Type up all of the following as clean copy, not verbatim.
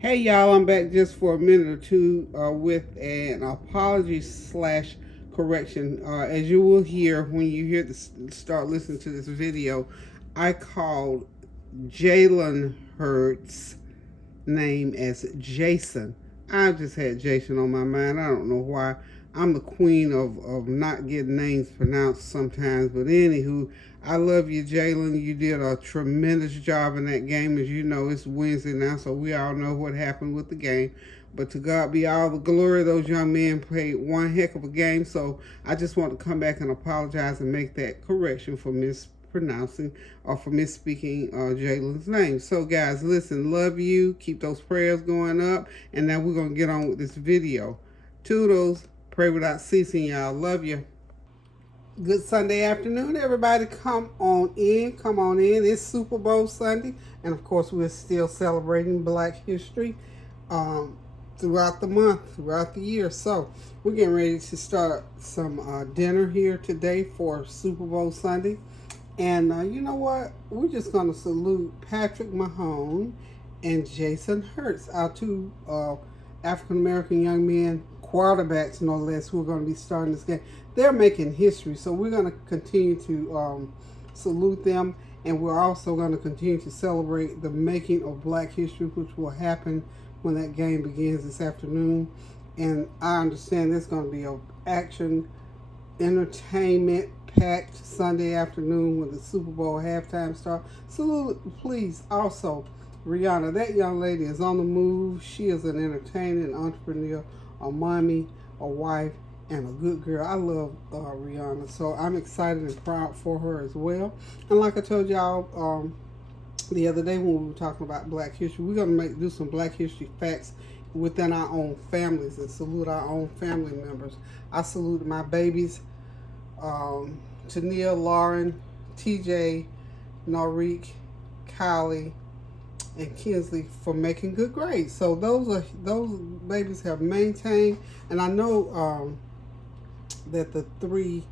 Hey y'all, I'm back just for a minute or two with an apology slash correction. As you will hear when you hear this, start listening to this video, I called Jalen Hurts' name as Jason. I just had Jason on my mind. I don't know why. I'm the queen of not getting names pronounced sometimes. But anywho, I love you, Jalen. You did a tremendous job in that game. As you know, it's Wednesday now, so we all know what happened with the game. But to God be all the glory. Those young men played one heck of a game. So I just want to come back and apologize and make that correction for mispronouncing or for misspeaking Jalen's name. So guys, listen, love you. Keep those prayers going up. And now we're going to get on with this video. Toodles. Pray without ceasing, y'all. Love you. Good Sunday afternoon, everybody. Come on in. Come on in. It's Super Bowl Sunday. And of course, we're still celebrating Black History throughout the month, throughout the year. So we're getting ready to start some dinner here today for Super Bowl Sunday. And you know what? We're just going to salute Patrick Mahomes and Jason Hurts, our two African-American young men, quarterbacks no less, who are going to be starting this game. They're making history, so we're going to continue to salute them, and we're also going to continue to celebrate the making of Black History, which will happen when that game begins this afternoon. And I understand there's going to be an action, entertainment packed Sunday afternoon when the Super Bowl halftime starts. So please also, Rihanna, that young lady is on the move. She is an entertainer, an entrepreneur, a mommy, a wife, and a good girl. I love Rihanna, so I'm excited and proud for her as well. And like I told y'all the other day when we were talking about Black History, we're gonna do some Black History facts within our own families and salute our own family members. I salute my babies, Tania, Lauren, TJ, Norik, Kylie, and Kinsley for making good grades. So those babies have maintained, and I know that the three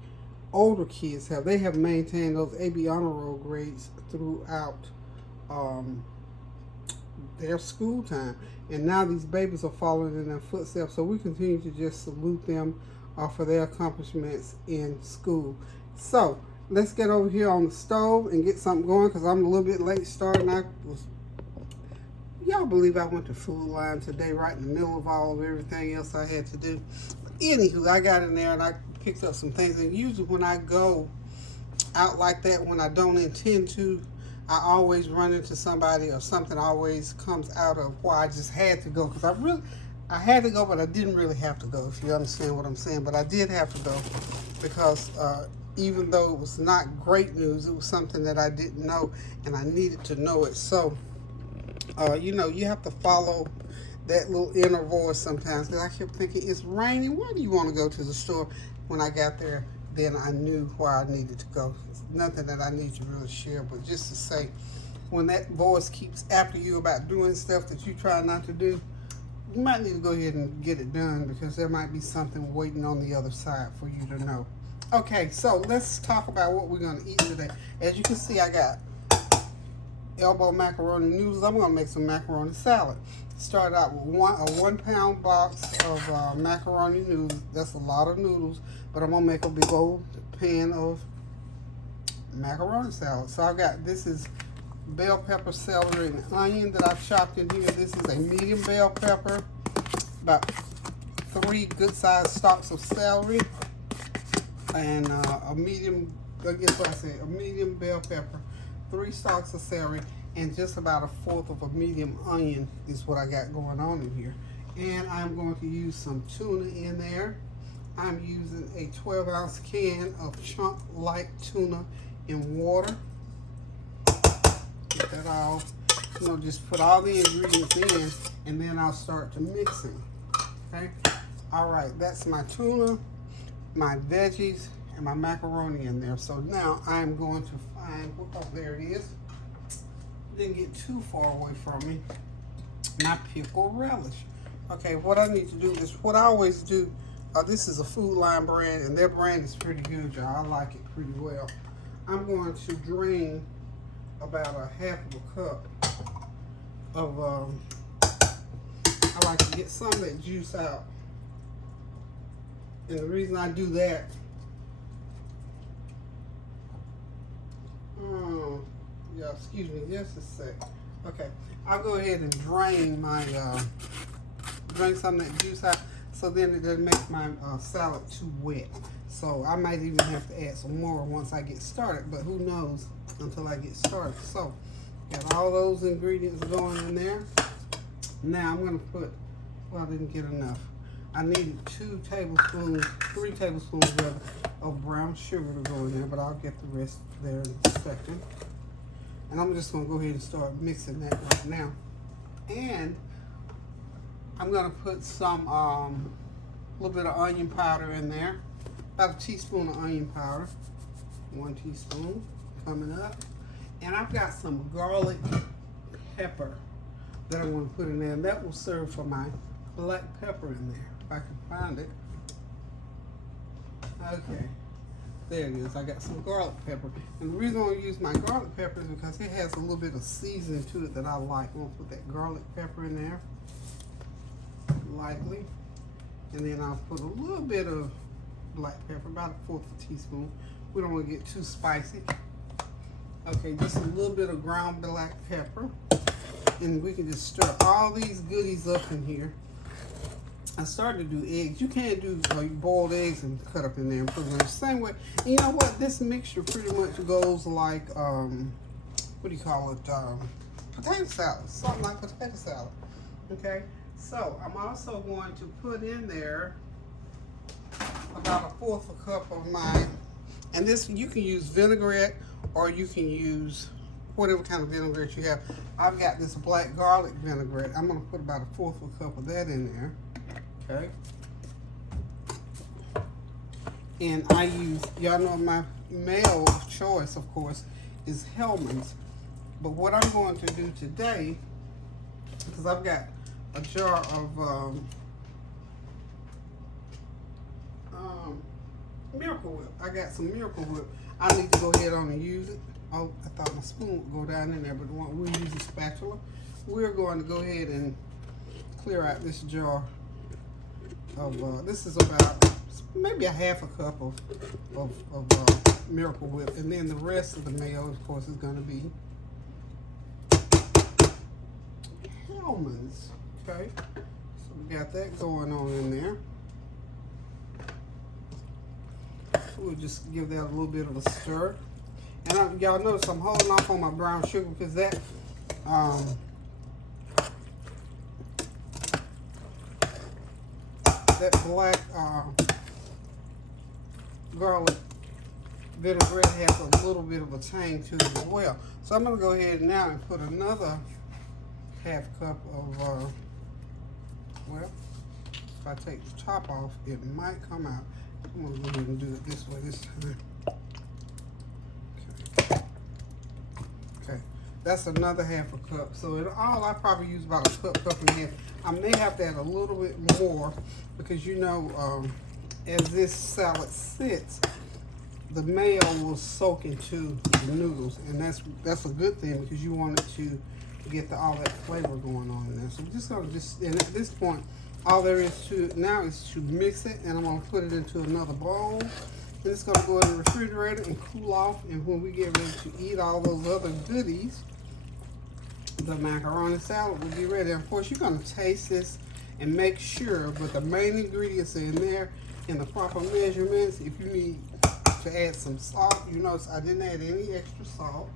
older kids have maintained those AB honor roll grades throughout their school time, and now these babies are following in their footsteps. So we continue to just salute them for their accomplishments in school. So let's get over here on the stove and get something going, because I'm a little bit late starting. Y'all believe I went to Food Line today, right in the middle of all of everything else I had to do. But anywho, I got in there and I picked up some things. And usually when I go out like that, when I don't intend to, I always run into somebody or something always comes out of why I just had to go. Because I had to go, but I didn't really have to go, if you understand what I'm saying. But I did have to go because even though it was not great news, it was something that I didn't know and I needed to know it. So you know, you have to follow that little inner voice sometimes. Because I kept thinking, it's raining. Why do you want to go to the store? When I got there, then I knew where I needed to go. It's nothing that I need to really share, but just to say, when that voice keeps after you about doing stuff that you try not to do, you might need to go ahead and get it done, because there might be something waiting on the other side for you to know. Okay, so let's talk about what we're going to eat today. As you can see, I got elbow macaroni noodles. I'm going to make some macaroni salad. Start out with a 1 pound box of macaroni noodles. That's a lot of noodles, but I'm going to make a big old pan of macaroni salad. So I got, this is bell pepper, celery, and onion that I've chopped in here. This is a medium bell pepper, about 3 good sized stalks of celery, and a medium, I guess what I said, a medium bell pepper, 3 stalks of celery, and just about 1/4 of a medium onion is what I got going on in here. And I'm going to use some tuna in there. I'm using a 12-ounce can of chunk light tuna in water. Get that all, you know, just put all the ingredients in, and then I'll start to mix them. Okay? All right, that's my tuna, my veggies, and my macaroni in there. So now I'm going to find, oh, there it is. Didn't get too far away from me. My pickle relish. Okay, what I need to do is what I always do. This is a Food Line brand, and their brand is pretty good, y'all. I like it pretty well. I'm going to drain about 1/2 cup of like to get some of that juice out. And the reason I do that, yeah, excuse me just a sec. Okay, I'll go ahead and drain my, drain some of that juice out, so then it doesn't make my salad too wet. So I might even have to add some more once I get started, but who knows until I get started. So, got all those ingredients going in there. Now I'm gonna put, well, I didn't get enough. I needed 3 tablespoons rather, of brown sugar to go in there, but I'll get the rest there in a second. And I'm just gonna go ahead and start mixing that right now. And I'm gonna put some, little bit of onion powder in there. About a teaspoon of onion powder. 1 teaspoon coming up. And I've got some garlic pepper that I'm gonna put in there. And that will serve for my black pepper in there, if I can find it. Okay, there it is. I got some garlic pepper. And the reason I want to use my garlic pepper is because it has a little bit of seasoning to it that I like. I'm gonna put that garlic pepper in there, lightly. And then I'll put a little bit of black pepper, about 1/4 teaspoon. We don't want to get too spicy. Okay, just a little bit of ground black pepper. And we can just stir all these goodies up in here. I started to do eggs. You can't do boiled eggs and cut up in there and put them in the same way. And you know what? This mixture pretty much goes like, what do you call it? Potato salad. Something like potato salad. Okay? So, I'm also going to put in there about 1/4 cup of my, and this, you can use vinaigrette or you can use whatever kind of vinaigrette you have. I've got this black garlic vinaigrette. I'm going to put about 1/4 cup of that in there. Okay. And I use, y'all know my mayo of choice, of course, is Hellman's. But what I'm going to do today, because I've got a jar of Miracle Whip. I got some Miracle Whip. I need to go ahead on and use it. Oh, I thought my spoon would go down in there, but we'll use a spatula. We're going to go ahead and clear out this jar of, this is about maybe a 1/2 cup of Miracle Whip. And then the rest of the mayo, of course, is going to be Hellman's. Okay, so we got that going on in there. We'll just give that a little bit of a stir. And y'all notice I'm holding off on my brown sugar because that that black garlic vinaigrette has a little bit of a tang to it as well. So I'm going to go ahead now and put another 1/2 cup of, well, if I take the top off, it might come out. I'm going to go ahead and do it this way this time. Okay, that's another 1/2 cup. So in all, I probably use about a cup, cup and a half. I may have to add a little bit more because, you know, as this salad sits, the mayo will soak into the noodles, and that's a good thing because you want it to get all that flavor going on in there. So we're just gonna and at this point, all there is to it now is to mix it, and I'm gonna put it into another bowl. And it's gonna go in the refrigerator and cool off. And when we get ready to eat all those other goodies, the macaroni salad will be ready. And of course, you're gonna taste this and make sure, but the main ingredients are in there in the proper measurements. If you need to add some salt, you notice I didn't add any extra salt.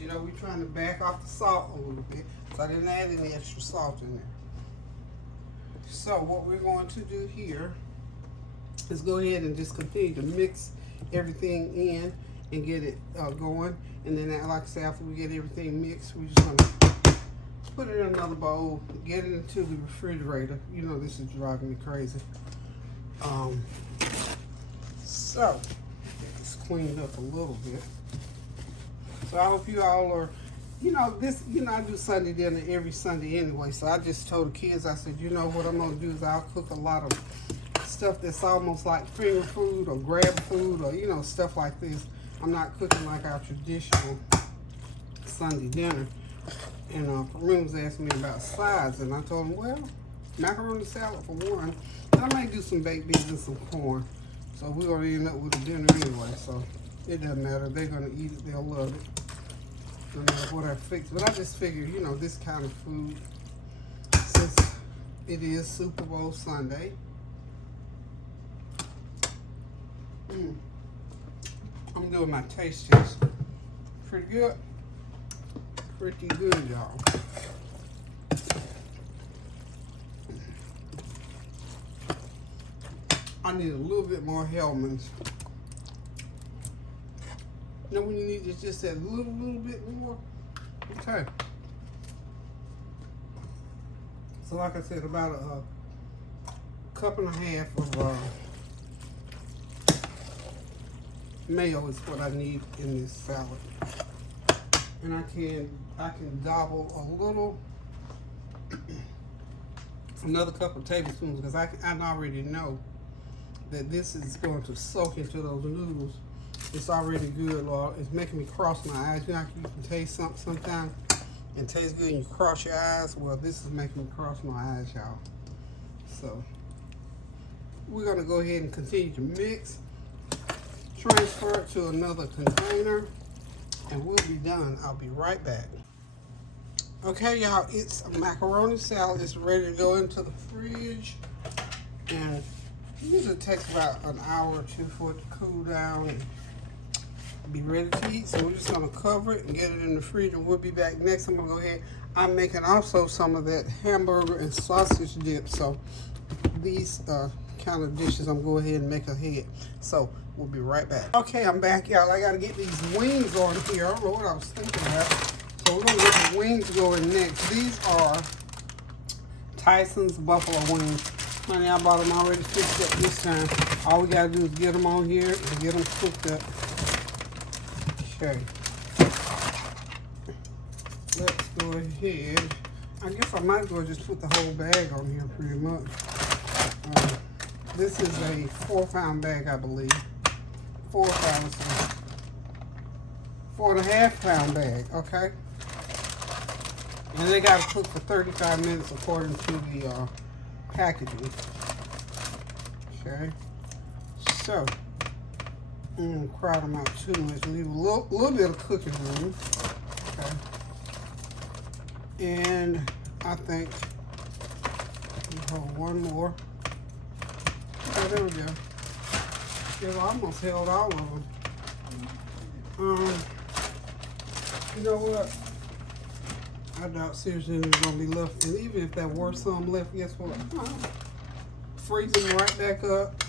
You know, we're trying to back off the salt a little bit, so I didn't add any extra salt in there. So what we're going to do here is go ahead and just continue to mix everything in and get it going. And then, like I said, after we get everything mixed, we're just going to put it in another bowl, get it into the refrigerator. You know, this is driving me crazy. So, get this cleaned up a little bit. So I hope you all are, you know, I do Sunday dinner every Sunday anyway. So I just told the kids, I said, you know what I'm going to do is I'll cook a lot of stuff that's almost like finger food or grab food or, you know, stuff like this. I'm not cooking like our traditional Sunday dinner. And Corinne was asking me about sides, and I told him, well, macaroni salad for one. I might do some baked beans and some corn. So we're gonna end up with a dinner anyway, so it doesn't matter. They're gonna eat it, they'll love it. No matter what I fix. But I just figured, you know, this kind of food, since it is Super Bowl Sunday. I'm doing my taste test. Pretty good. Pretty good, y'all. I need a little bit more Hellmann's. You know when you need just that little bit more? Okay. So like I said, about a cup and a half of mayo is what I need in this salad. And I can dabble a little, another couple of tablespoons, because I already know that this is going to soak into those noodles. It's already good, Lord. It's making me cross my eyes. You know how you can taste something sometimes and taste good and you cross your eyes? Well, this is making me cross my eyes, y'all. So we're gonna go ahead and continue to mix, transfer it to another container, and we'll be done. I'll be right back. Okay, y'all, it's a macaroni salad. It's ready to go into the fridge, and it usually takes about an hour or two for it to cool down and be ready to eat. So we're just gonna cover it and get it in the fridge, and we'll be back next. I'm gonna go ahead. I'm making also some of that hamburger and sausage dip. So these kind of dishes I'm going to go ahead and make ahead. So we'll be right back. Okay, I'm back, y'all. I gotta get these wings on here. I don't know what I was thinking about. So we're gonna get the wings going next. These are Tyson's buffalo wings. Honey, I bought them already fixed up this time. All we gotta do is get them on here and get them cooked up. Okay. Let's go ahead. I guess I might as well just put the whole bag on here pretty much. This is a 4-pound bag, I believe. 4.5 pound bag, okay? And they gotta cook for 35 minutes according to the packaging. Okay, so I'm gonna crowd them out too much. Leave a little bit of cooking room. Okay, and I think we'll hold one more. Okay, there we go. It almost held all of them. You know what? I doubt seriously there's gonna be left. And even if there were some left, guess what? Freeze them right back up.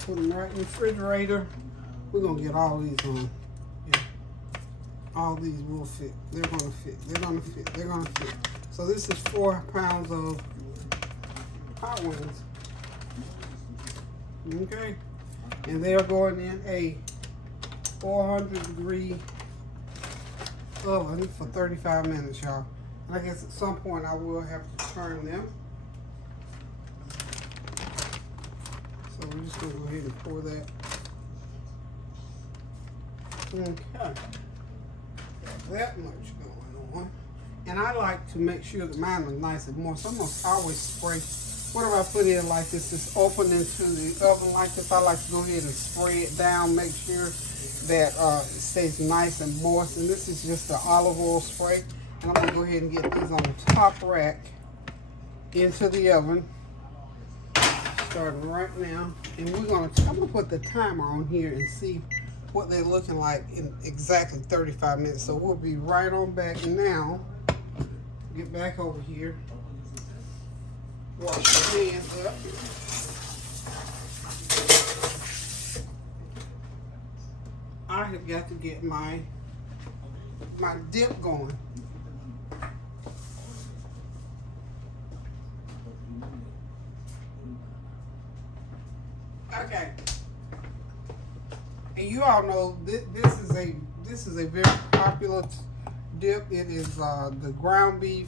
Put them right in the refrigerator. We're gonna get all these on. Yeah. All these will fit. They're gonna fit. They're gonna fit. They're gonna fit. So this is 4 pounds of hot wings. Okay. And they are going in a 400-degree oven for 35 minutes, y'all. And I guess at some point I will have to turn them. So we're just gonna go ahead and pour that. Okay. That much going on. And I like to make sure that mine is nice and moist. So I'm gonna always spray. Whatever I put in like this is open into the oven like this. I like to go ahead and spray it down, make sure that it stays nice and moist. And this is just the olive oil spray. And I'm gonna go ahead and get these on the top rack into the oven, starting right now. And I'm gonna put the timer on here and see what they're looking like in exactly 35 minutes. So we'll be right on back now. Get back over here. Wash your hands up. I have got to get my dip going. Okay. And you all know this is a very popular dip. It is the ground beef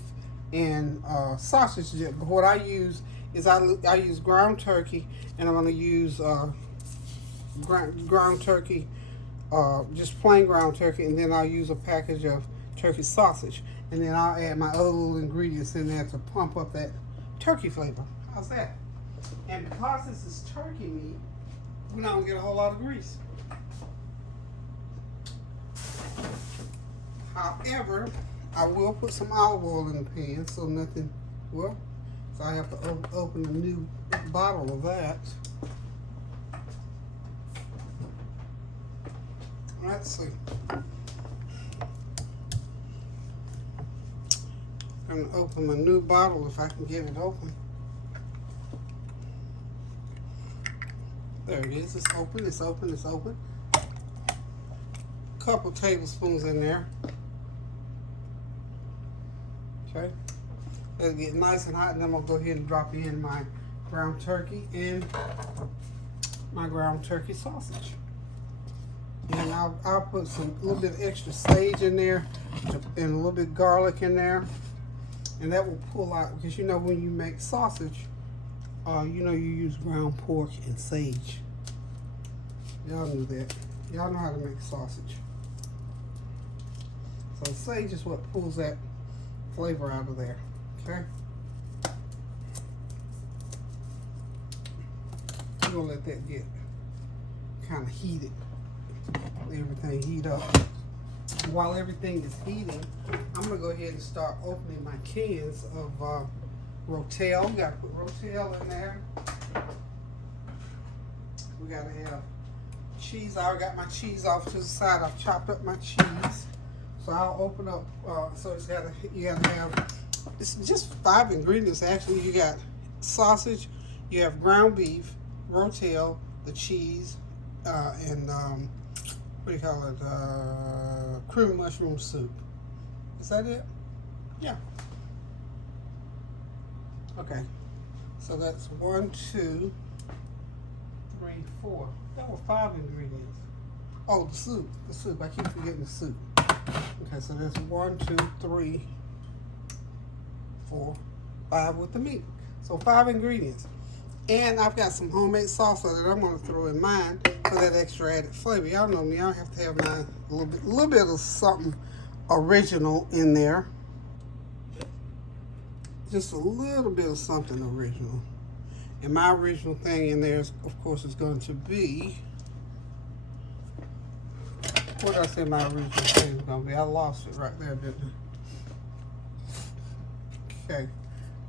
and sausage dip. But what I use is I use ground turkey, and I'm going to use ground turkey, just plain ground turkey, and then I'll use a package of turkey sausage. And then I'll add my other little ingredients in there to pump up that turkey flavor. How's that? And because this is turkey meat, we're not gonna get a whole lot of grease. However, I will put some olive oil in the pan so nothing, well, so I have to open a new bottle of that. Let's see. I'm gonna open my new bottle if I can get it open. There it is. It's open. It's open. It's open. Couple tablespoons in there. Okay. It'll get nice and hot, and then I'm gonna go ahead and drop in my ground turkey and my ground turkey sausage. And I'll put a little bit of extra sage in there and a little bit of garlic in there. And that will pull out, because you know when you make sausage, you know you use ground pork and sage. Y'all knew that. Y'all know how to make sausage. So sage is what pulls that flavor out of there, okay? I'm gonna let that get kind of heated. Let everything heat up. While everything is heating, I'm gonna go ahead and start opening my cans of Rotel. We gotta put Rotel in there. We gotta have cheese. I already got my cheese off to the side. I've chopped up my cheese. So I'll open up, so you gotta have, it's just 5 ingredients actually. You got sausage, you have ground beef, Rotel, the cheese, and what do you call it, cream mushroom soup. Is that it? Yeah. Okay, so that's 1, 2, 3, 4. That were 5 ingredients. Oh, the soup, I keep forgetting the soup. Okay, so there's 1, 2, 3, 4, 5 with the meat. So 5 ingredients. And I've got some homemade salsa that I'm gonna throw in mine for that extra added flavor. Y'all know me, I have to have mine a little bit of something original in there. Just a little bit of something original. And my original thing in there, of course, is going to be, what did I say my original thing is going to be? I lost it right there, didn't I? Okay,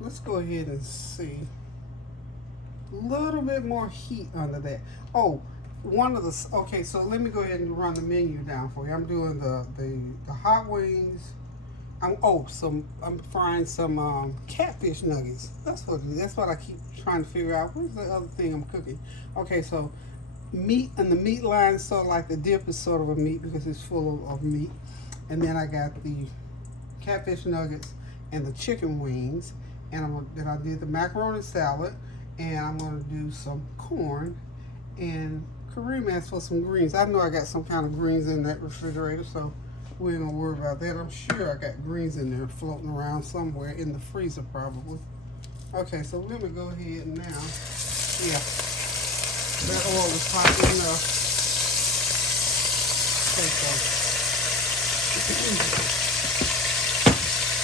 let's go ahead and see. A little bit more heat under that. Oh, okay, so let me go ahead and run the menu down for you. I'm doing the hot wings. I'm frying some catfish nuggets. That's what I keep trying to figure out. What's the other thing I'm cooking? Okay, so meat, and the meat line, sort of like the dip is sort of a meat because it's full of meat. And then I got the catfish nuggets and the chicken wings. And then I did the macaroni salad. And I'm going to do some corn. And Kareem asked for some greens. I know I got some kind of greens in that refrigerator, so we ain't gonna worry about that. I'm sure I got greens in there floating around somewhere in the freezer probably. Okay, so we're gonna go ahead now. Yeah, that oil is hot enough. Okay, so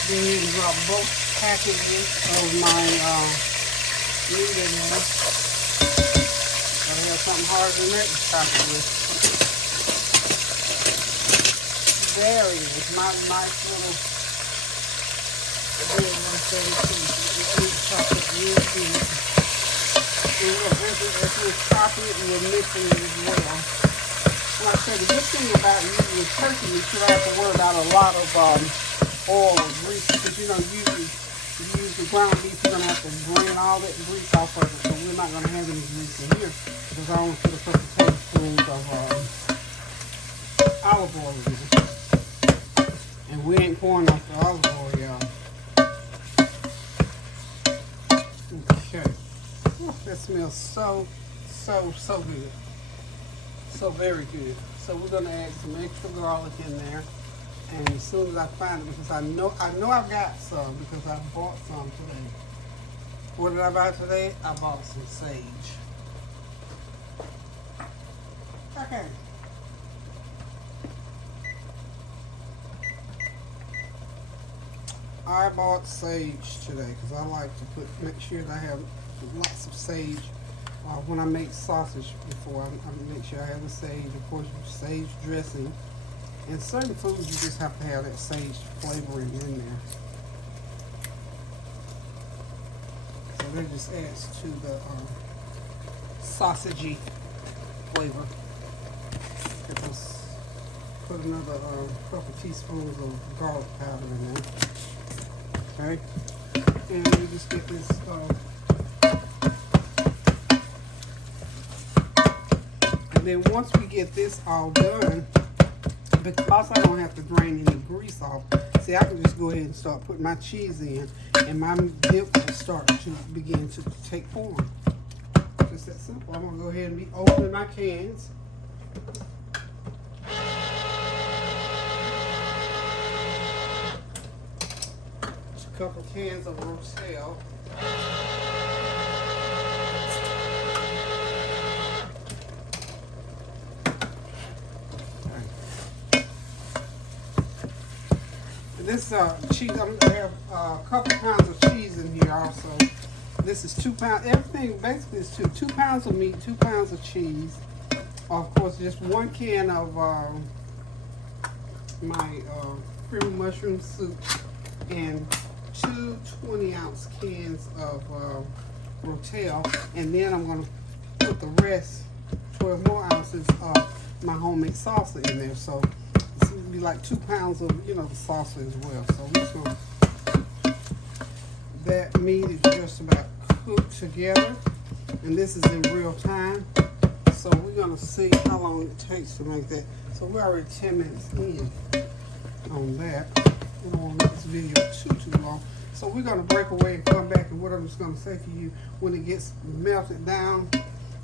go ahead and drop both packages of my meat in there. Gotta have something harder than that to chop it with. There he is, my nice little red 132. It's chocolate real good. And look, as we're chopping it, we're mixing it as well. Like I said, the good thing about using turkey is you don't have to worry about a lot of oil or grease, because you know usually if you use the ground beef, you're gonna have to drain all that grease off of it. So we're not gonna have any grease in here because I only put a couple tablespoons of olive oil in it. And we ain't pouring off the olive oil, y'all. Okay. Oh, that smells so good. So very good. So we're gonna add some extra garlic in there. And as soon as I find it, because I know I've got some because I bought some today. What did I buy today? I bought some sage. Okay. I bought sage today because I like to make sure that I have lots of sage when I make sausage. Before I make sure I have the sage, of course, sage dressing. And certain foods you just have to have that sage flavoring in there. So that just adds to the sausagey flavor. Let's put another couple teaspoons of garlic powder in there. Okay, and we just get this. And then once we get this all done, because I don't have to drain any grease off, see, I can just go ahead and start putting my cheese in, and my dip will start to begin to take form. Just that simple. I'm gonna go ahead and be opening my cans. A couple cans of Rotel. This cheese, I'm gonna have a couple pounds of cheese in here also. This is 2 pounds. Everything basically is 2 pounds of meat, 2 pounds of cheese. Of course, just 1 can of my creamy mushroom soup, and 2 20-ounce cans of Rotel, and then I'm going to put the rest, 12 more ounces of my homemade salsa in there. So it's going to be like 2 pounds of, the salsa as well. So we're just going to, that meat is just about cooked together, and this is in real time. So we're going to see how long it takes to make that. So we're already 10 minutes in on that. I don't want to make this video too long. So we're going to break away and come back, and what I'm just going to say to you, when it gets melted down,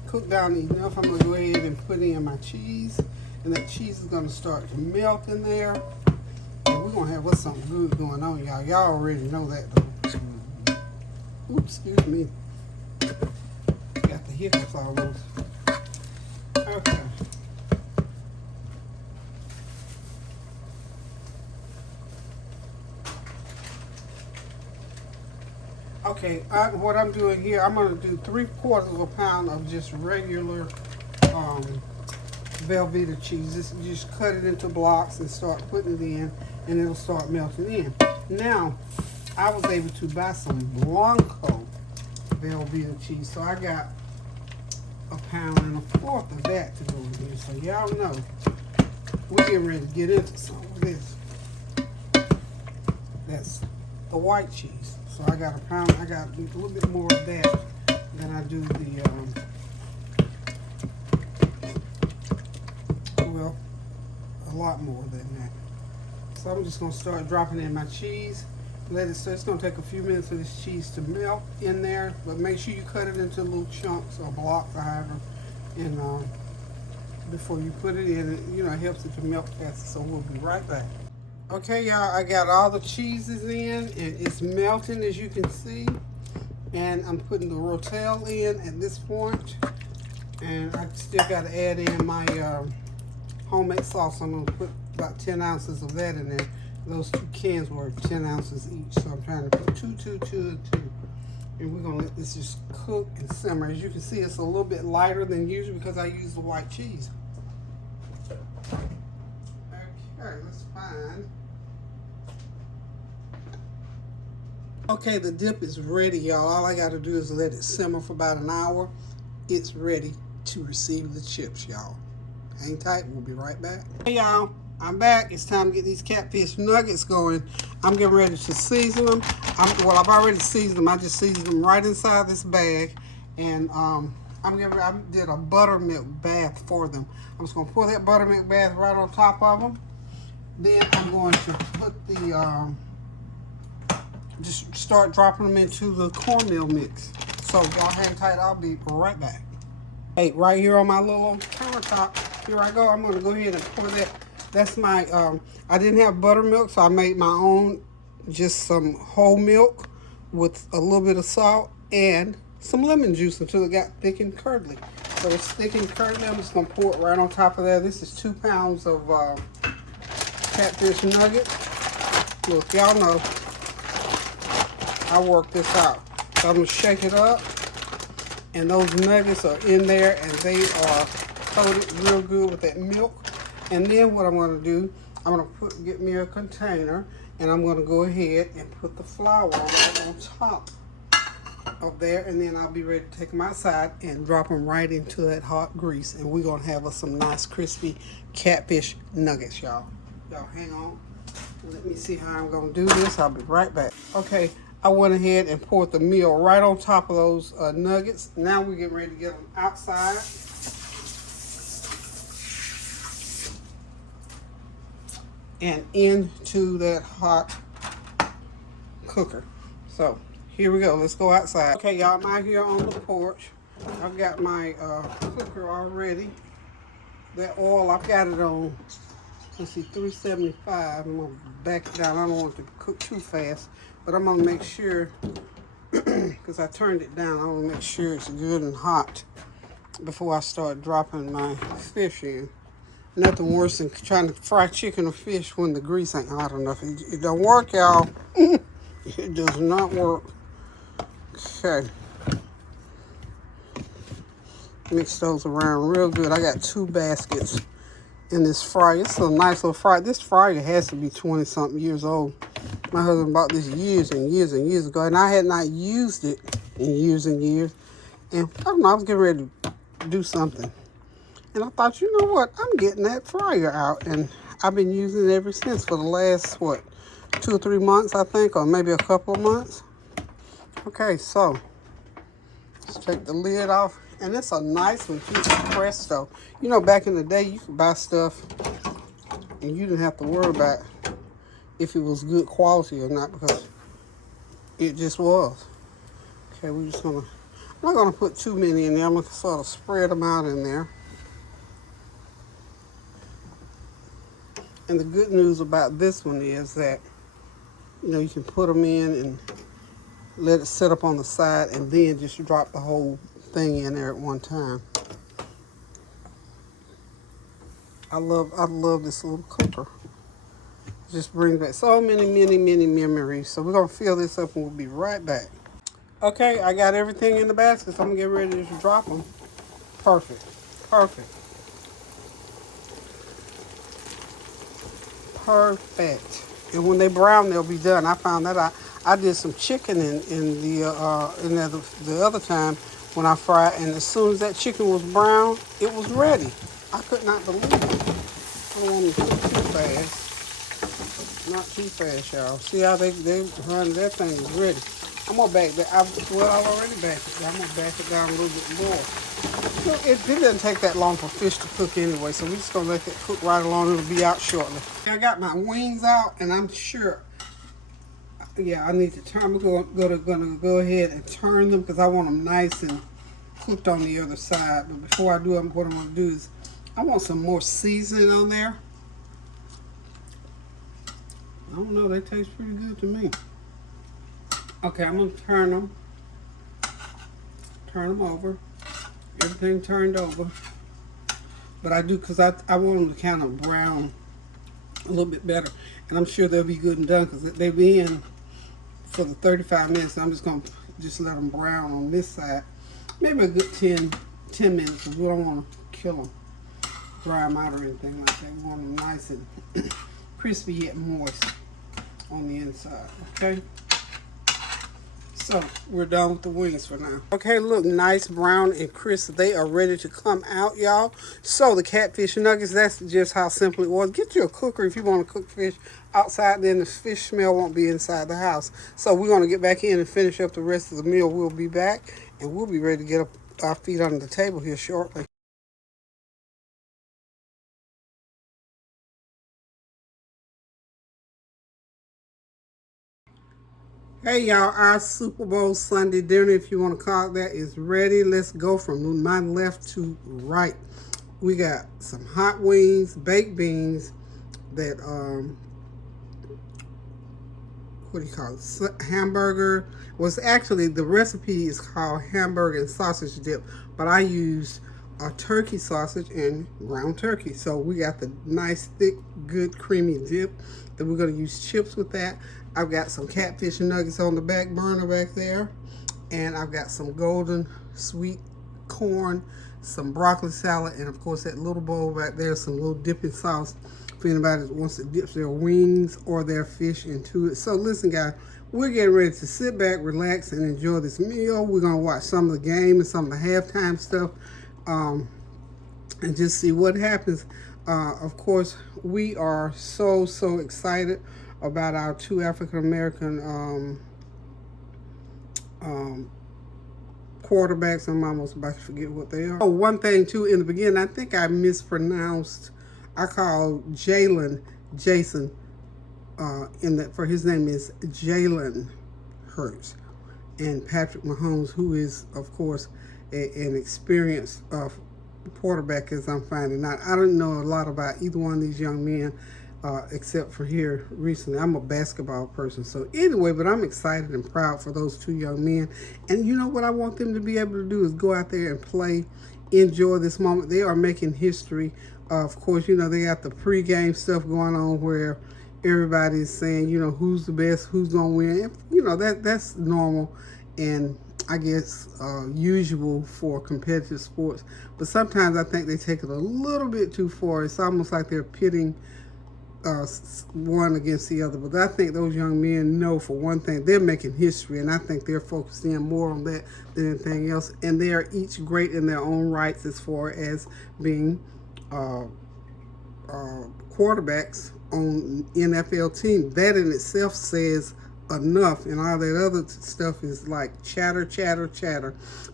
cooked down enough, I'm going to go ahead and put in my cheese, and that cheese is going to start to melt in there, and we're going to have something good going on, y'all. Y'all already know that, though. Oops, excuse me. Got the hiccups almost. Okay. Okay, what I'm doing here, I'm going to do 3/4 pound of just regular Velveeta cheese. Just cut it into blocks and start putting it in, and it'll start melting in. Now, I was able to buy some Blanco Velveeta cheese, so I got 1 1/4 of that to go in here. So y'all know we're getting ready to get into some of this. That's the white cheese. So I got 1 pound. I got a little bit more of that than I do the well, a lot more than that. So I'm just gonna start dropping in my cheese. Let it. So it's gonna take a few minutes for this cheese to melt in there, but make sure you cut it into little chunks or blocks or however, and before you put it in, it helps it to melt faster. So we'll be right back. Okay, y'all, I got all the cheeses in, and it's melting, as you can see. And I'm putting the Rotel in at this point, and I still got to add in my homemade sauce. I'm gonna put about 10 ounces of that in there. Those 2 cans were 10 ounces each, so I'm trying to put 2, 2, 2, and 2. And we're gonna let this just cook and simmer. As you can see, it's a little bit lighter than usual because I use the white cheese. Okay, let's find. Okay, the dip is ready, y'all. All I got to do is let it simmer for about an hour. It's ready to receive the chips, y'all. Hang tight. We'll be right back. Hey, y'all. I'm back. It's time to get these catfish nuggets going. I'm getting ready to season them. I've already seasoned them. I just seasoned them right inside this bag. And I did a buttermilk bath for them. I'm just going to pour that buttermilk bath right on top of them. Then I'm going to put the... just start dropping them into the cornmeal mix. So y'all hang tight, I'll be right back. Hey, right here on my little countertop, here I go. I'm gonna go ahead and pour that. That's my, I didn't have buttermilk, so I made my own, just some whole milk with a little bit of salt and some lemon juice until it got thick and curdly. So it's thick and curdly. I'm just gonna pour it right on top of that. This is 2 pounds of catfish nuggets. Look, y'all know I work this out. So I'm gonna shake it up, and those nuggets are in there, and they are coated real good with that milk. And then what I'm gonna do, I'm gonna get me a container, and I'm gonna go ahead and put the flour right on top of there, and then I'll be ready to take them outside and drop them right into that hot grease, and we're gonna have us some nice crispy catfish nuggets, y'all. Y'all hang on. Let me see how I'm gonna do this. I'll be right back. Okay, I went ahead and poured the meal right on top of those nuggets. Now we're getting ready to get them outside. And into that hot cooker. So here we go. Let's go outside. Okay, y'all, I'm out here on the porch. I've got my cooker already. That oil, I've got it on, let's see, 375. I'm gonna back it down. I don't want it to cook too fast, but I'm gonna make sure, because I turned it down, I want to make sure it's good and hot before I start dropping my fish in. Nothing worse than trying to fry chicken or fish when the grease ain't hot enough. It don't work, y'all. It does not work. Okay. Mix those around real good. I got 2 baskets in this fryer. It's a nice little fryer. This fryer has to be 20-something years old. My husband bought this years and years and years ago, and I had not used it in years and years. And I don't know, I was getting ready to do something. And I thought, you know what? I'm getting that fryer out. And I've been using it ever since for the last, 2 or 3 months, I think, or maybe a couple of months. Okay, so let's take the lid off. And it's a nice one, too, Presto. You know, back in the day, you could buy stuff and you didn't have to worry about if it was good quality or not, because it just was. Okay, we're just gonna, I'm not gonna put too many in there. I'm gonna sort of spread them out in there. And the good news about this one is that, you know, you can put them in and let it sit up on the side, and then just drop the whole thing in there at one time. I love this little cooker. It just brings back so many memories. So we're gonna fill this up and we'll be right back. Okay, I got everything in the basket, so I'm gonna get ready to just drop them. Perfect. Perfect. Perfect. And when they brown, they'll be done. I found that I did some chicken in the other time when I fried, and as soon as that chicken was brown, it was ready. I could not believe it. I don't want to cook too fast. Not too fast, y'all. See how they run, that thing is ready. I'm gonna back that. I've already backed it. I'm gonna back it down a little bit more. You know, it doesn't take that long for fish to cook anyway, so we're just gonna let it cook right along. It'll be out shortly. I got my wings out, and I'm sure. Yeah, I need to turn. I'm gonna go ahead and turn them because I want them nice and cooked on the other side. But before I do them, what I'm gonna do is I want some more seasoning on there. I don't know. They taste pretty good to me. Okay, I'm gonna turn them. Turn them over. Everything turned over. But I do because I want them to kind of brown a little bit better. And I'm sure they'll be good and done because they've been for the 35 minutes. I'm just going to just let them brown on this side. Maybe a good 10 minutes because we don't want to kill them, dry them out or anything like that. We want them nice and crispy yet moist on the inside. Okay? So we're done with the wings for now. Okay, look, nice brown and crisp. They are ready to come out, y'all. So the catfish nuggets, that's just how simple it was. Get you a cooker if you want to cook fish outside, then the fish smell won't be inside the house. So we're going to get back in and finish up the rest of the meal. We'll be back, and we'll be ready to get our feet under the table here shortly. Hey y'all, our Super Bowl Sunday dinner, if you want to call it that, is ready. Let's go from my left to right. We got some hot wings, baked beans, that what do you call it? Hamburger. Was actually, the recipe is called hamburger and sausage dip, but I used turkey sausage and ground turkey. So we got the nice, thick, good, creamy dip that we're going to use chips with that. I've got some catfish nuggets on the back burner back there. And I've got some golden sweet corn, some broccoli salad, and of course that little bowl back there, some little dipping sauce for anybody that wants to dip their wings or their fish into it. So listen, guys, we're getting ready to sit back, relax, and enjoy this meal. We're going to watch some of the game and some of the halftime stuff and just see what happens. Of course, we are so excited about our two African-American quarterbacks. I'm almost about to forget what they are. Oh, one thing too, in the beginning, I think I mispronounced. I called Jalen Jason for his name is Jalen Hurts, and Patrick Mahomes, who is of course an experienced quarterback, as I'm finding out. I don't know a lot about either one of these young men. Except for here recently. I'm a basketball person. So anyway, but I'm excited and proud for those two young men. And you know what I want them to be able to do is go out there and play, enjoy this moment. They are making history. Of course, you know, they got the pregame stuff going on where everybody's saying, you know, who's the best, who's going to win. And, you know, that's normal and I guess usual for competitive sports. But sometimes I think they take it a little bit too far. It's almost like they're pitting one against the other. But I think those young men know, for one thing, they're making history, and I think they're focused in more on that than anything else. And they are each great in their own rights as far as being quarterbacks on NFL team. That in itself says enough, and all that other stuff is like chatter.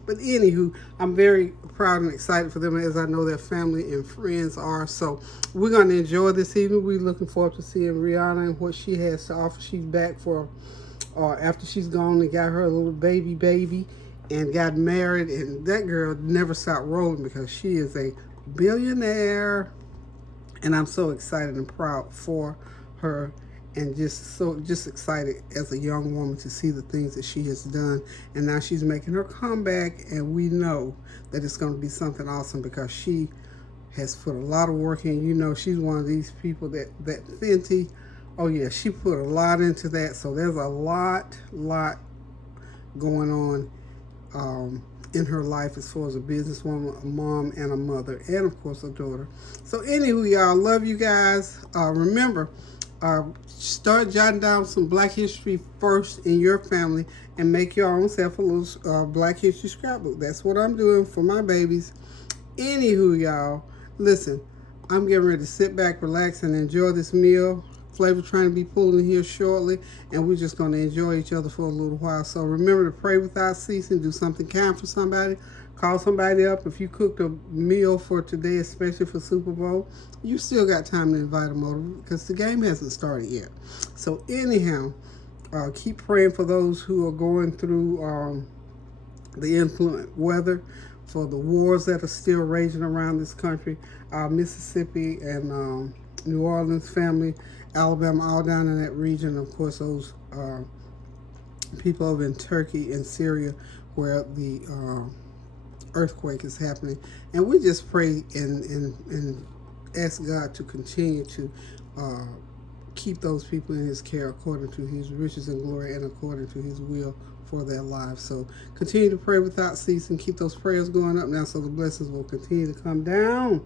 But anywho, I'm very proud and excited for them, as I know their family and friends are. So we're going to enjoy this evening. We're looking forward to seeing Rihanna and what she has to offer. She's back for after she's gone and got her little baby and got married, and that girl never stopped rolling because she is a billionaire, and I'm so excited and proud for her. And just excited as a young woman to see the things that she has done. And now she's making her comeback, and we know that it's going to be something awesome because she has put a lot of work in. You know, she's one of these people that Fenty, oh yeah, she put a lot into that. So there's a lot going on in her life as far as a businesswoman, a mom, and a mother, and of course a daughter. So anywho, y'all, love you guys. Remember, start jotting down some Black History first in your family and make your own self a little Black History scrapbook. That's what I'm doing for my babies. Anywho, y'all, listen, I'm getting ready to sit back, relax, and enjoy this meal. Flavor trying to be pulled in here shortly, and we're just going to enjoy each other for a little while. So remember to pray without ceasing, do something kind for somebody. Call somebody up. If you cooked a meal for today, especially for Super Bowl, you still got time to invite them over because the game hasn't started yet. So anyhow, keep praying for those who are going through the inclement weather, for the wars that are still raging around this country. Mississippi and New Orleans family, Alabama, all down in that region. Of course, those people over in Turkey and Syria where the earthquake is happening, and we just pray and ask God to continue to keep those people in his care according to his riches and glory and according to his will for their lives. So continue to pray without ceasing. Keep those prayers going up now so the blessings will continue to come down.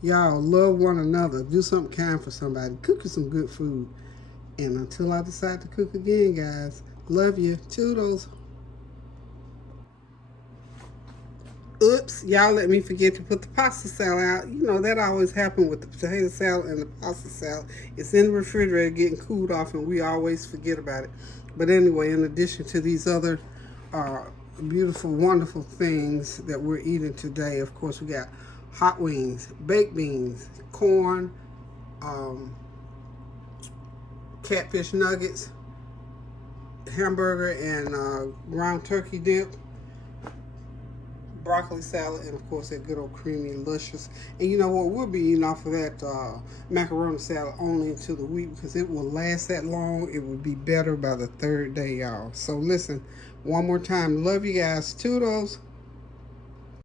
Y'all, love one another. Do something kind for somebody. Cook you some good food. And until I decide to cook again, guys, love you. Toodles. Oops, y'all let me forget to put the pasta salad out. You know, that always happens with the potato salad and the pasta salad. It's in the refrigerator getting cooled off, and we always forget about it. But anyway, in addition to these other beautiful, wonderful things that we're eating today, of course, we got hot wings, baked beans, corn, catfish nuggets, hamburger and ground turkey dip, broccoli salad, and of course that good old creamy, luscious. And you know what? We'll be eating off of that macaroni salad only into the week because it will last that long. It will be better by the third day, y'all. So listen, one more time, love you guys. Toodles.